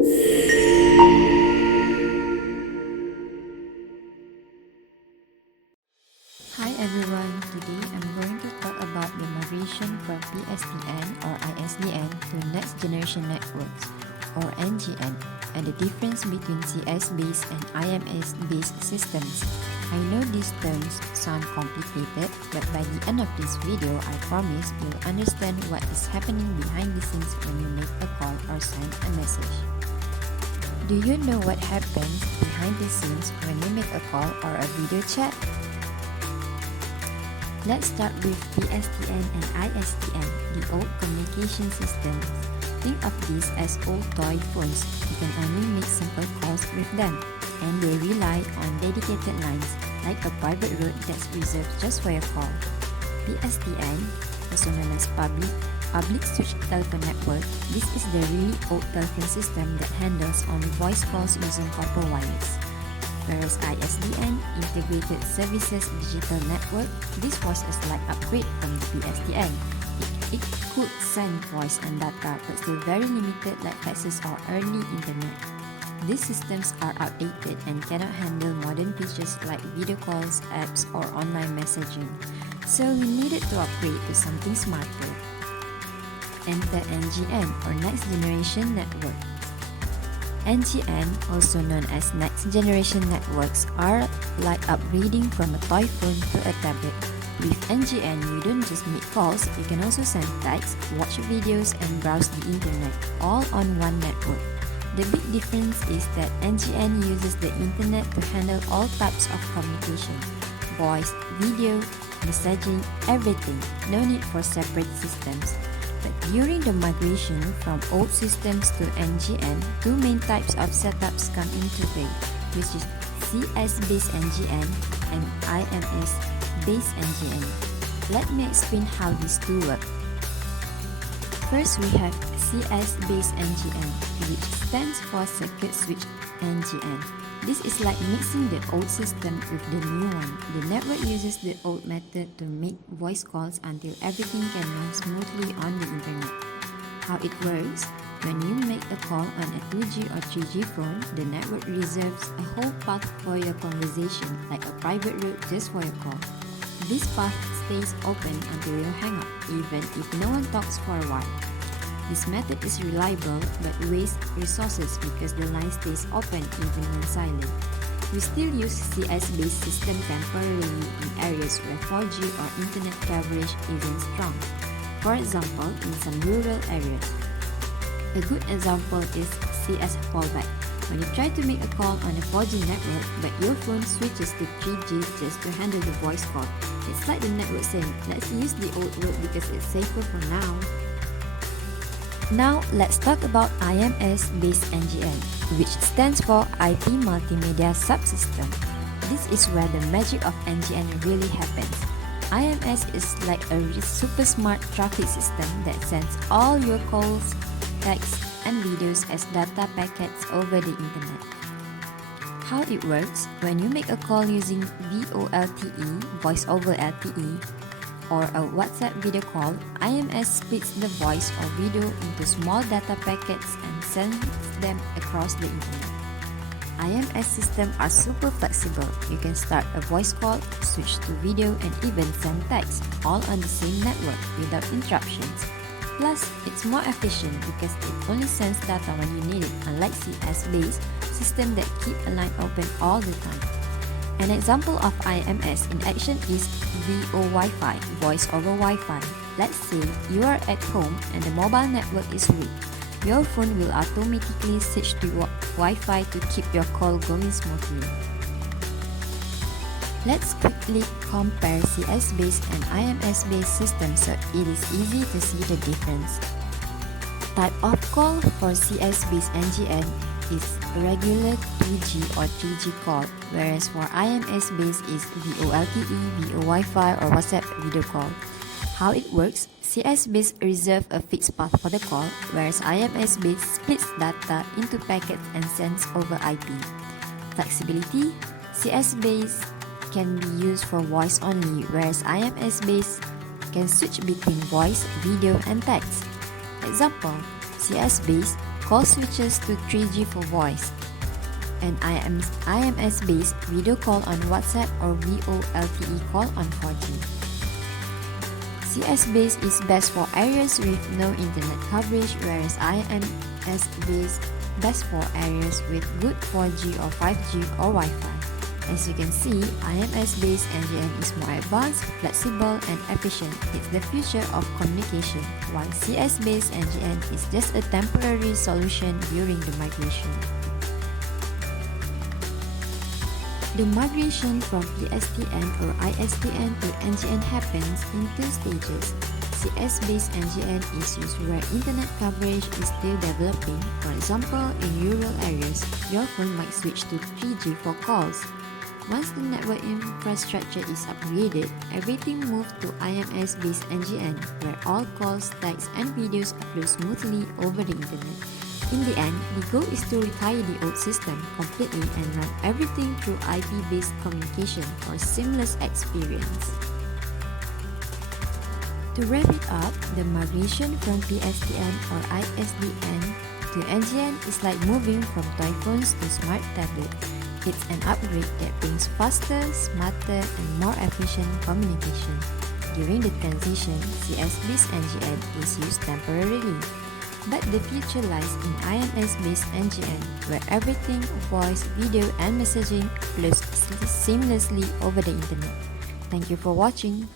Hi everyone, today I'm going to talk about the migration from PSTN or ISDN to Next Generation Networks or NGN and the difference between CS-based and IMS-based systems. I know these terms sound complicated, but by the end of this video, I promise you'll understand what is happening behind the scenes when you make a call or send a message. Do you know what happens behind the scenes when you make a call or a video chat? Let's start with PSTN and ISDN, the old communication systems. Think of these as old toy phones. You can only make simple calls with them, and they rely on dedicated lines, like a private road that's reserved just for your call. PSTN, also known as Public Switch Telephone Network, this is the really old telephone system that handles only voice calls using copper wires. Whereas ISDN, Integrated Services Digital Network, this was a slight upgrade from the PSTN. It could send voice and data, but still very limited like faxes or early internet. These systems are outdated and cannot handle modern features like video calls, apps, or online messaging. So we needed to upgrade to something smarter. Enter NGN or Next Generation Network. NGN, also known as Next Generation Networks, are like upgrading from a toy phone to a tablet. With NGN, you don't just make calls, you can also send texts, watch videos, and browse the internet, all on one network. The big difference is that NGN uses the internet to handle all types of communication: voice, video, messaging, everything. No need for separate systems. But during the migration from old systems to NGN, two main types of setups come into play, which is CS-based NGN and IMS-based NGN. Let me explain how these two work. First, we have CS-based NGN, which stands for Circuit Switch NGN. This is like mixing the old system with the new one. The network uses the old method to make voice calls until everything can run smoothly on the internet. How it works? When you make a call on a 2G or 3G phone, the network reserves a whole path for your conversation, like a private route just for your call. This path stays open until you hang up, even if no one talks for a while. This method is reliable but wastes resources because the line stays open even when silent. We still use CS-based system temporarily in areas where 4G or internet coverage isn't strong. For example, in some rural areas. A good example is CS fallback. When you try to make a call on a 4G network but your phone switches to 3G just to handle the voice call, it's like the network saying, let's use the old route because it's safer for now. Now, let's talk about IMS-based NGN, which stands for IP Multimedia Subsystem. This is where the magic of NGN really happens. IMS is like a super smart traffic system that sends all your calls, texts, and videos as data packets over the internet. How it works? When you make a call using VoLTE, Voice over LTE, or a WhatsApp video call, IMS splits the voice or video into small data packets and sends them across the internet. IMS systems are super flexible. You can start a voice call, switch to video, and even send text, all on the same network without interruptions. Plus, it's more efficient because it only sends data when you need it, unlike CS-based systems that keep a line open all the time. An example of IMS in action is VoWiFi, Voice over Wi-Fi. Let's say you are at home and the mobile network is weak. Your phone will automatically switch to Wi-Fi to keep your call going smoothly. Let's quickly compare CS-based and IMS-based systems so it is easy to see the difference. Type of call for CS-based NGN is regular 2G or 3G call, whereas for IMS-based is VoLTE, VoWiFi, or WhatsApp video call. How it works? CS-based reserve a fixed path for the call, whereas IMS-based splits data into packets and sends over IP. Flexibility: CS-based can be used for voice only, whereas IMS-based can switch between voice, video, and text. Example: CS-based call switches to 3G for voice, and IMS-based video call on WhatsApp or VoLTE call on 4G. CS-based is best for areas with no internet coverage, whereas IMS-based best for areas with good 4G or 5G or Wi-Fi. As you can see, IMS-based NGN is more advanced, flexible, and efficient. It's the future of communication, while CS-based NGN is just a temporary solution during the migration. The migration from PSTN or ISDN to NGN happens in two stages. CS-based NGN is used where internet coverage is still developing. For example, in rural areas, your phone might switch to 3G for calls. Once the network infrastructure is upgraded, everything moves to IMS-based NGN, where all calls, texts, and videos flow smoothly over the internet. In the end, the goal is to retire the old system completely and run everything through IP-based communication for a seamless experience. To wrap it up, the migration from PSTN or ISDN to NGN is like moving from toy phones to smart tablets. It's an upgrade that brings faster, smarter, and more efficient communication. During the transition, CS-based NGN is used temporarily. But the future lies in IMS-based NGN, where everything, voice, video, and messaging flows seamlessly over the internet. Thank you for watching.